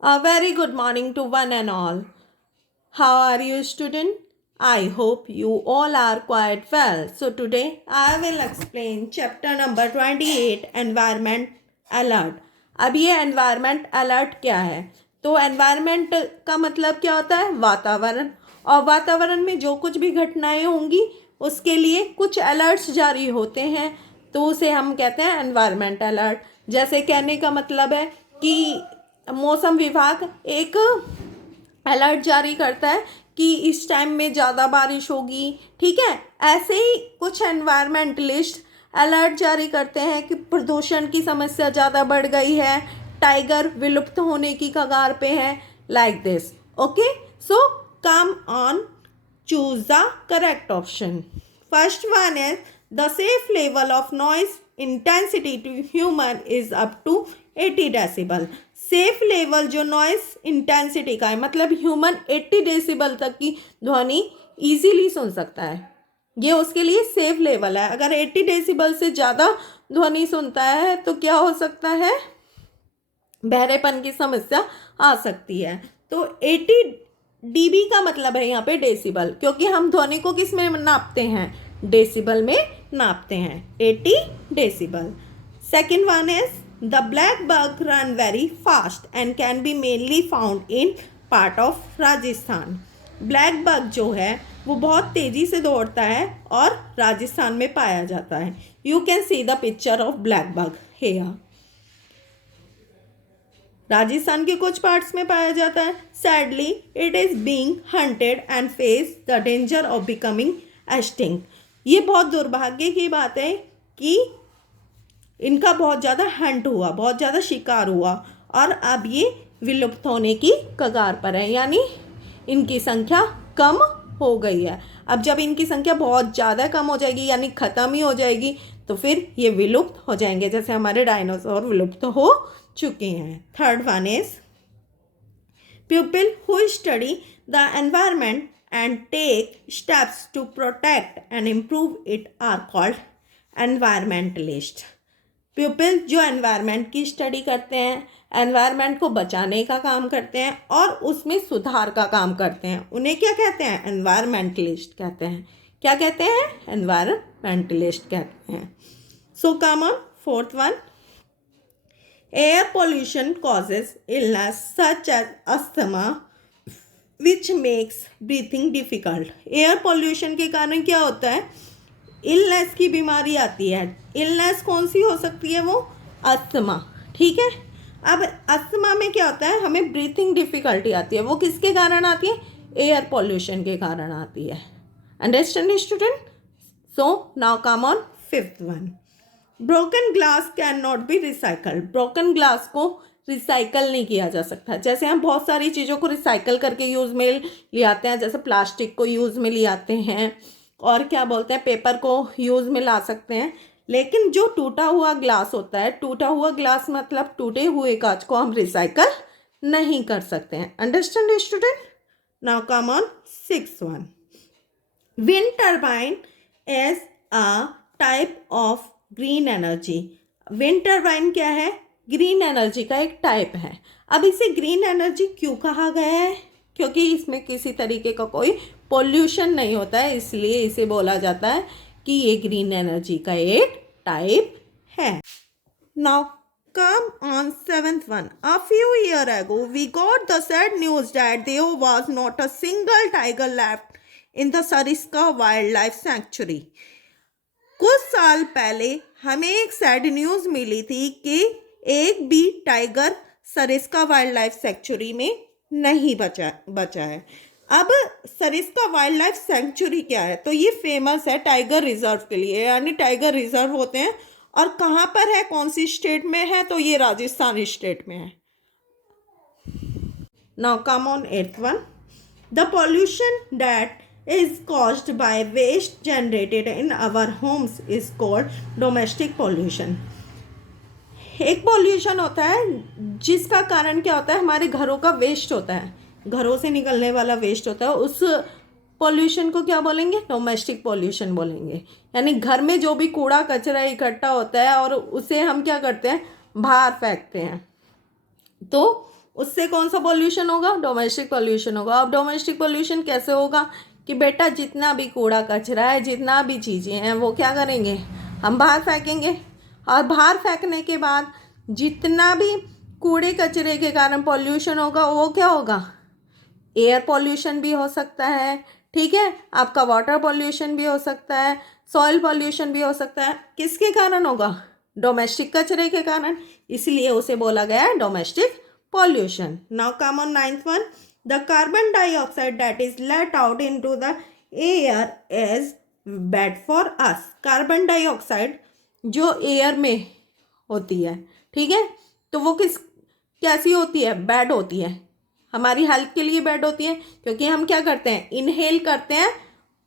A very good morning to one and all. How are you, student? I hope you all are quite well. So today I will explain chapter number 28 Environment Alert. अब ये environment alert क्या है? तो environment का मतलब क्या होता है? वातावरण। और वातावरण में जो कुछ भी घटनाएं होंगी उसके लिए कुछ अलर्ट्स जारी होते हैं, तो उसे हम कहते हैं एनवायरमेंट अलर्ट। जैसे कहने का मतलब है कि मौसम विभाग एक अलर्ट जारी करता है कि इस टाइम में ज़्यादा बारिश होगी, ठीक है। ऐसे ही कुछ एनवायरमेंटलिस्ट अलर्ट जारी करते हैं कि प्रदूषण की समस्या ज़्यादा बढ़ गई है, टाइगर विलुप्त होने की कगार पे है, like this. Okay, so come on, choose the correct option. First one is the safe level of noise intensity to human is up to 80 decibel. Safe level जो नॉइस इंटेंसिटी का है, मतलब ह्यूमन 80 डेसिबल तक की ध्वनि easily सुन सकता है, ये उसके लिए सेफ लेवल है। अगर 80 डेसिबल से ज़्यादा ध्वनि सुनता है तो क्या हो सकता है? बहरेपन की समस्या आ सकती है। तो 80 डीबी का मतलब है यहाँ पे डेसिबल, क्योंकि हम ध्वनि को किस में नापते हैं? डेसिबल में नापते हैं। 80 decibel. Second one is the black bug run very fast and can be mainly found in part of Rajasthan. Black bug जो है वो बहुत तेज़ी से दौड़ता है और राजस्थान में पाया जाता है। You can see the picture of black buck here. Rajasthan के कुछ पार्ट्स में पाया जाता है। Sadly it is being hunted and face the danger of becoming extinct. ये बहुत दुर्भाग्य की बात है कि इनका बहुत ज़्यादा हंट हुआ, बहुत ज़्यादा शिकार हुआ और अब ये विलुप्त होने की कगार पर है, यानी इनकी संख्या कम हो गई है। अब जब इनकी संख्या बहुत ज़्यादा कम हो जाएगी, यानी ख़त्म ही हो जाएगी, तो फिर ये विलुप्त हो जाएंगे, जैसे हमारे डायनासोर विलुप्त हो चुके हैं। Third one is people who study the environment and take steps to protect and improve it are called environmentalist. People जो एनवायरमेंट की स्टडी करते हैं, एनवायरमेंट को बचाने का काम करते हैं और उसमें सुधार का काम करते हैं, उन्हें क्या कहते हैं? एनवायरमेंटलिस्ट कहते हैं। क्या कहते हैं? एनवायरमेंटलिस्ट कहते हैं। So come on fourth one, air pollution causes illness such as asthma which makes breathing difficult. Air pollution के कारण क्या होता है? इलनेस की बीमारी आती है। इलनेस कौन सी हो सकती है? वो अस्थमा, ठीक है। अब अस्थमा में क्या होता है? हमें ब्रीथिंग डिफिकल्टी आती है, वो किसके कारण आती है? एयर पोल्यूशन के कारण आती है। Understand student? So now come on fifth one, broken glass can not be recycled. Broken glass को रिसाइकल नहीं किया जा सकता। जैसे हम बहुत सारी चीज़ों को रिसाइकल करके यूज़ में ले आते हैं, जैसे प्लास्टिक को यूज़ में ले आते हैं और क्या बोलते हैं, पेपर को यूज़ में ला सकते हैं, लेकिन जो टूटा हुआ ग्लास होता है, टूटा हुआ ग्लास मतलब टूटे हुए कांच को हम रिसाइकल नहीं कर सकते हैं। Understand student? Now come on six one, wind turbine is a type of green energy. Wind turbine क्या है? ग्रीन एनर्जी का एक टाइप है। अब इसे ग्रीन एनर्जी क्यों कहा गया है? क्योंकि इसमें किसी तरीके का कोई पोल्यूशन नहीं होता है, इसलिए इसे बोला जाता है कि ये ग्रीन एनर्जी का एक टाइप है। Now come on seventh one. A few years ago, we got the sad news that there was not a single tiger left in the Sariska Wildlife Sanctuary. कुछ साल पहले हमें एक सैड न्यूज़ मिली थी कि एक भी tiger Sariska wild life sanctuary में नहीं बचा है। अब सरिस्का वाइल्ड लाइफ सेंचुरी क्या है? तो ये फेमस है टाइगर रिजर्व के लिए, यानी टाइगर रिजर्व होते हैं। और कहाँ पर है, कौन सी स्टेट में है? तो ये राजस्थान स्टेट में है। Now come on eighth one, the pollution that is caused by waste generated in our homes is called domestic pollution. एक पॉल्यूशन होता है जिसका कारण क्या होता है? हमारे घरों का वेस्ट होता है, घरों से निकलने वाला वेस्ट होता है, उस पॉल्यूशन को क्या बोलेंगे? डोमेस्टिक पॉल्यूशन बोलेंगे। यानी घर में जो भी कूड़ा कचरा इकट्ठा होता है और उसे हम क्या करते हैं? बाहर फेंकते हैं, तो उससे कौन सा पॉल्यूशन होगा? डोमेस्टिक पॉल्यूशन होगा। अब डोमेस्टिक पॉल्यूशन कैसे होगा कि बेटा जितना भी कूड़ा कचरा है, जितना भी चीज़ें हैं, वो क्या करेंगे? हम बाहर फेंकेंगे। और बाहर फेंकने के बाद जितना भी कूड़े कचरे के कारण पॉल्यूशन होगा वो क्या होगा? एयर पॉल्यूशन भी हो सकता है, ठीक है, आपका वाटर पॉल्यूशन भी हो सकता है, सॉइल पॉल्यूशन भी हो सकता है। किसके कारण होगा? डोमेस्टिक कचरे के कारण, इसलिए उसे बोला गया है domestic pollution. Now come on ninth one. The carbon dioxide that is let out into the air is bad for us. Carbon dioxide जो एयर में होती है, ठीक है, तो वो कैसी होती है? बैड होती है, हमारी हेल्थ के लिए बैड होती है, क्योंकि हम क्या करते हैं? इनहेल करते हैं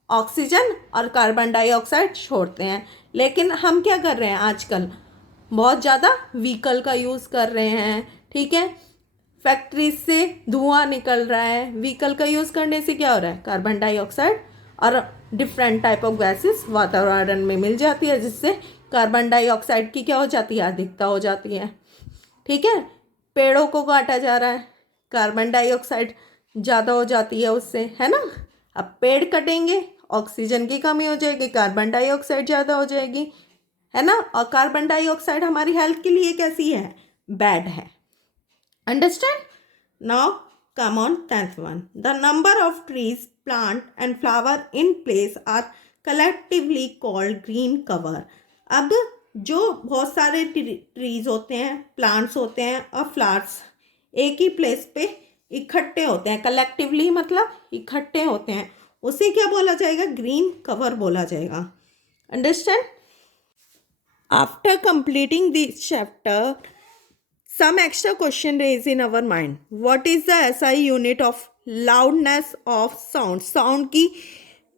ऑक्सीजन और कार्बन डाइऑक्साइड छोड़ते हैं। लेकिन हम क्या कर रहे हैं आजकल? बहुत ज़्यादा व्हीकल का यूज़ कर रहे हैं, ठीक है, फैक्ट्रीज से धुआं निकल रहा है। व्हीकल का यूज़ करने से क्या हो रहा है? कार्बन डाइऑक्साइड और डिफरेंट टाइप ऑफ गैसेस वातावरण में मिल जाती है, जिससे कार्बन डाइऑक्साइड की क्या हो जाती है? अधिकता हो जाती है, ठीक है। पेड़ों को काटा जा रहा है, कार्बन डाइऑक्साइड ज़्यादा हो जाती है उससे, है ना। अब पेड़ कटेंगे, ऑक्सीजन की कमी हो जाएगी, कार्बन डाइऑक्साइड ज़्यादा हो जाएगी, है ना। और कार्बन डाइऑक्साइड हमारी हेल्थ के लिए कैसी है? बैड है। Understand? Now come on 10th one. The number of trees, plant and flower in place are collectively called green cover. अब जो बहुत सारे ट्रीज होते हैं, प्लांट्स होते हैं और फ्लावर्स एक ही प्लेस पे इकट्ठे होते हैं, कलेक्टिवली मतलब इकट्ठे होते हैं, उसे क्या बोला जाएगा? ग्रीन कवर बोला जाएगा। Understand? After completing this chapter, some extra question raised in our mind. What is the SI unit of loudness of sound? Sound की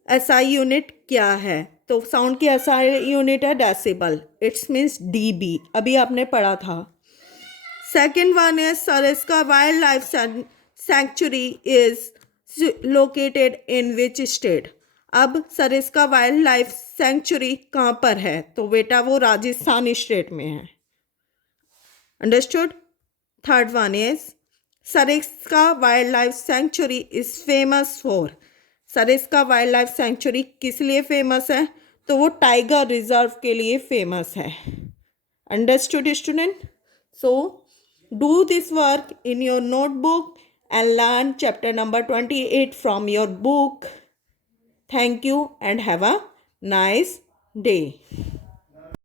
SI unit क्या है? तो sound की SI unit है decibel. It means dB. अभी आपने पढ़ा था. Second one is Sariska Wildlife Sanctuary is located in which state? अब सरिस्का वाइल्ड लाइफ सेंचुरी कहाँ पर है? तो बेटा वो राजस्थान स्टेट में है। Understood? Third one is Sariska Wildlife Sanctuary is famous for. Sariska wild life sanctuary किस लिए फेमस है? तो वो टाइगर रिजर्व के लिए फेमस है। Understood student? So do this work in your notebook and learn chapter number 28 from your book. Thank you and have a nice day.